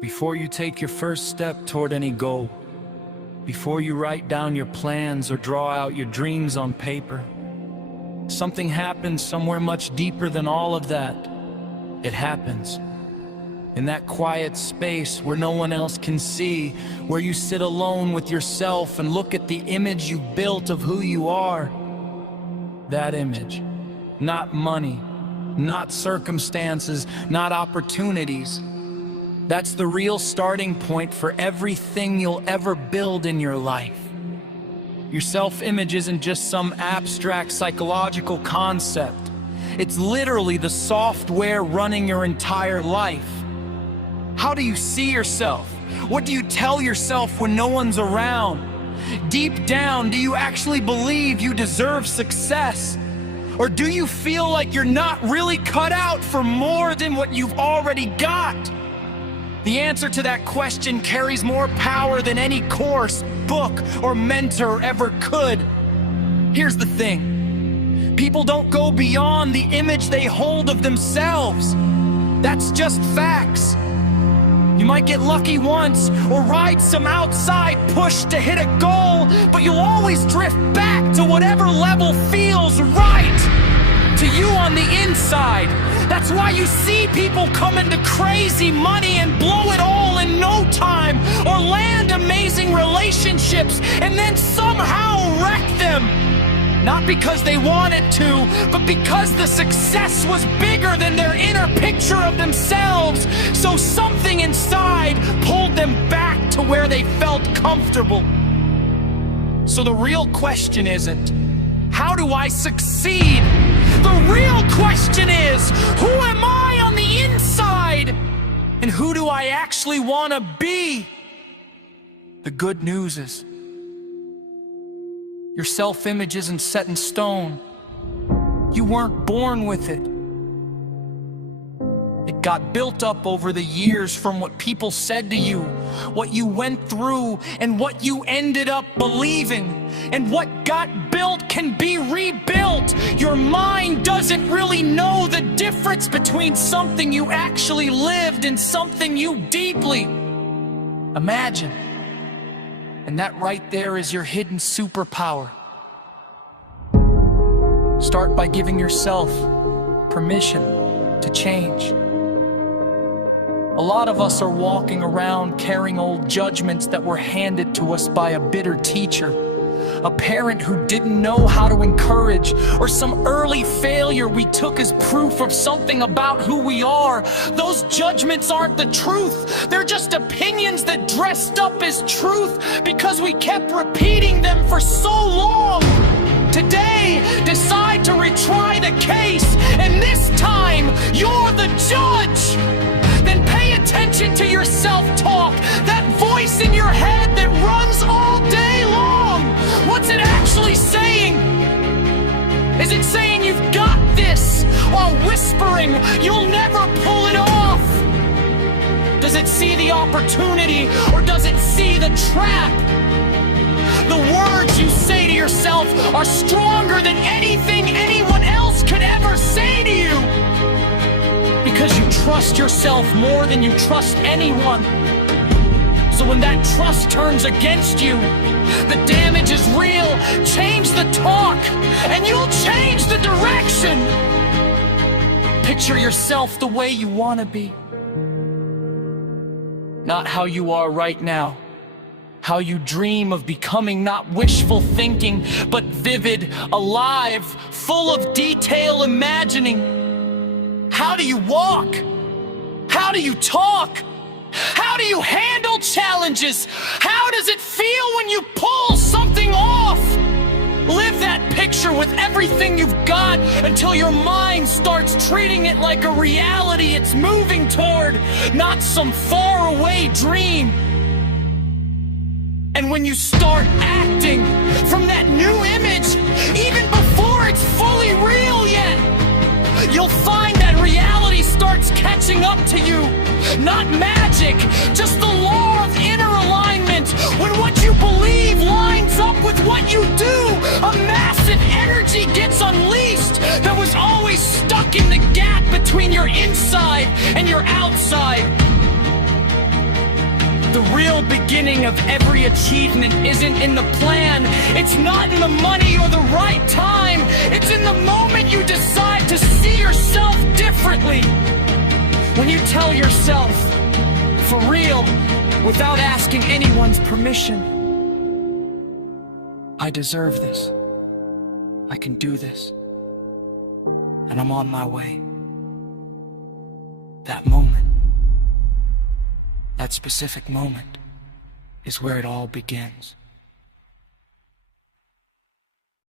Before you take your first step toward any goal, before you write down your plans or draw out your dreams on paper, something happens somewhere much deeper than all of that. It happens in that quiet space where no one else can see, where you sit alone with yourself and look at the image you built of who you are. That image, not money, not circumstances, not opportunities. That's the real starting point for everything you'll ever build in your life. Your self-image isn't just some abstract psychological concept. It's literally the software running your entire life. How do you see yourself? What do you tell yourself when no one's around? Deep down, do you actually believe you deserve success? Or do you feel like you're not really cut out for more than what you've already got? The answer to that question carries more power than any course, book, or mentor ever could. Here's the thing. People don't go beyond the image they hold of themselves. That's just facts. You might get lucky once or ride some outside push to hit a goal, but you'll always drift back to whatever level feels right to you on the inside. That's why you see people come into crazy money and blow it all in no time, or land amazing relationships and then somehow wreck them. Not because they wanted to, but because the success was bigger than their inner picture of themselves. So something inside pulled them back to where they felt comfortable. So the real question isn't, how do I succeed? The real question is, who am I on the inside? And who do I actually want to be? The good news is, your self-image isn't set in stone. You weren't born with it. It got built up over the years from what people said to you, what you went through, and what you ended up believing. And what got built can be rebuilt. Your mind doesn't really know the difference between something you actually lived and something you deeply imagine. And that right there is your hidden superpower. Start by giving yourself permission to change. A lot of us are walking around carrying old judgments that were handed to us by a bitter teacher, a parent who didn't know how to encourage, or some early failure we took as proof of something about who we are. Those judgments aren't the truth. They're just opinions that dressed up as truth because we kept repeating them for so long. Today, decide to retry the case, and this time, you're the judge. Then pay attention to your self-talk, that voice in your head that runs all day long. What's it actually saying? Is it saying you've got this, while whispering you'll never pull it off? Does it see the opportunity, or does it see the trap? The words you say to yourself are stronger than anything anyone else could ever say to you, because you trust yourself more than you trust anyone. So when that trust turns against you, the damage is real. Change the talk, and you'll change the direction. Picture yourself the way you want to be, not how you are right now. How you dream of becoming, not wishful thinking, but vivid, alive, full of detail imagining. How do you walk? How do you talk? How do you handle challenges? How does it feel when you pull something off? Live that picture with everything you've got until your mind starts treating it like a reality it's moving toward, not some faraway dream. And when you start acting from that new image, even before it's fully real yet, you'll find that reality starts catching up to you. Not magic, just the law of inner alignment. When what you believe lines up with what you do, a massive energy gets unleashed that was always stuck in the gap between your inside and your outside. The real beginning of every achievement isn't in the plan. It's not in the money or the right time. It's in the moment you decide to see yourself differently. When you tell yourself, for real, without asking anyone's permission, I deserve this. I can do this. And I'm on my way. That moment, that specific moment, is where it all begins.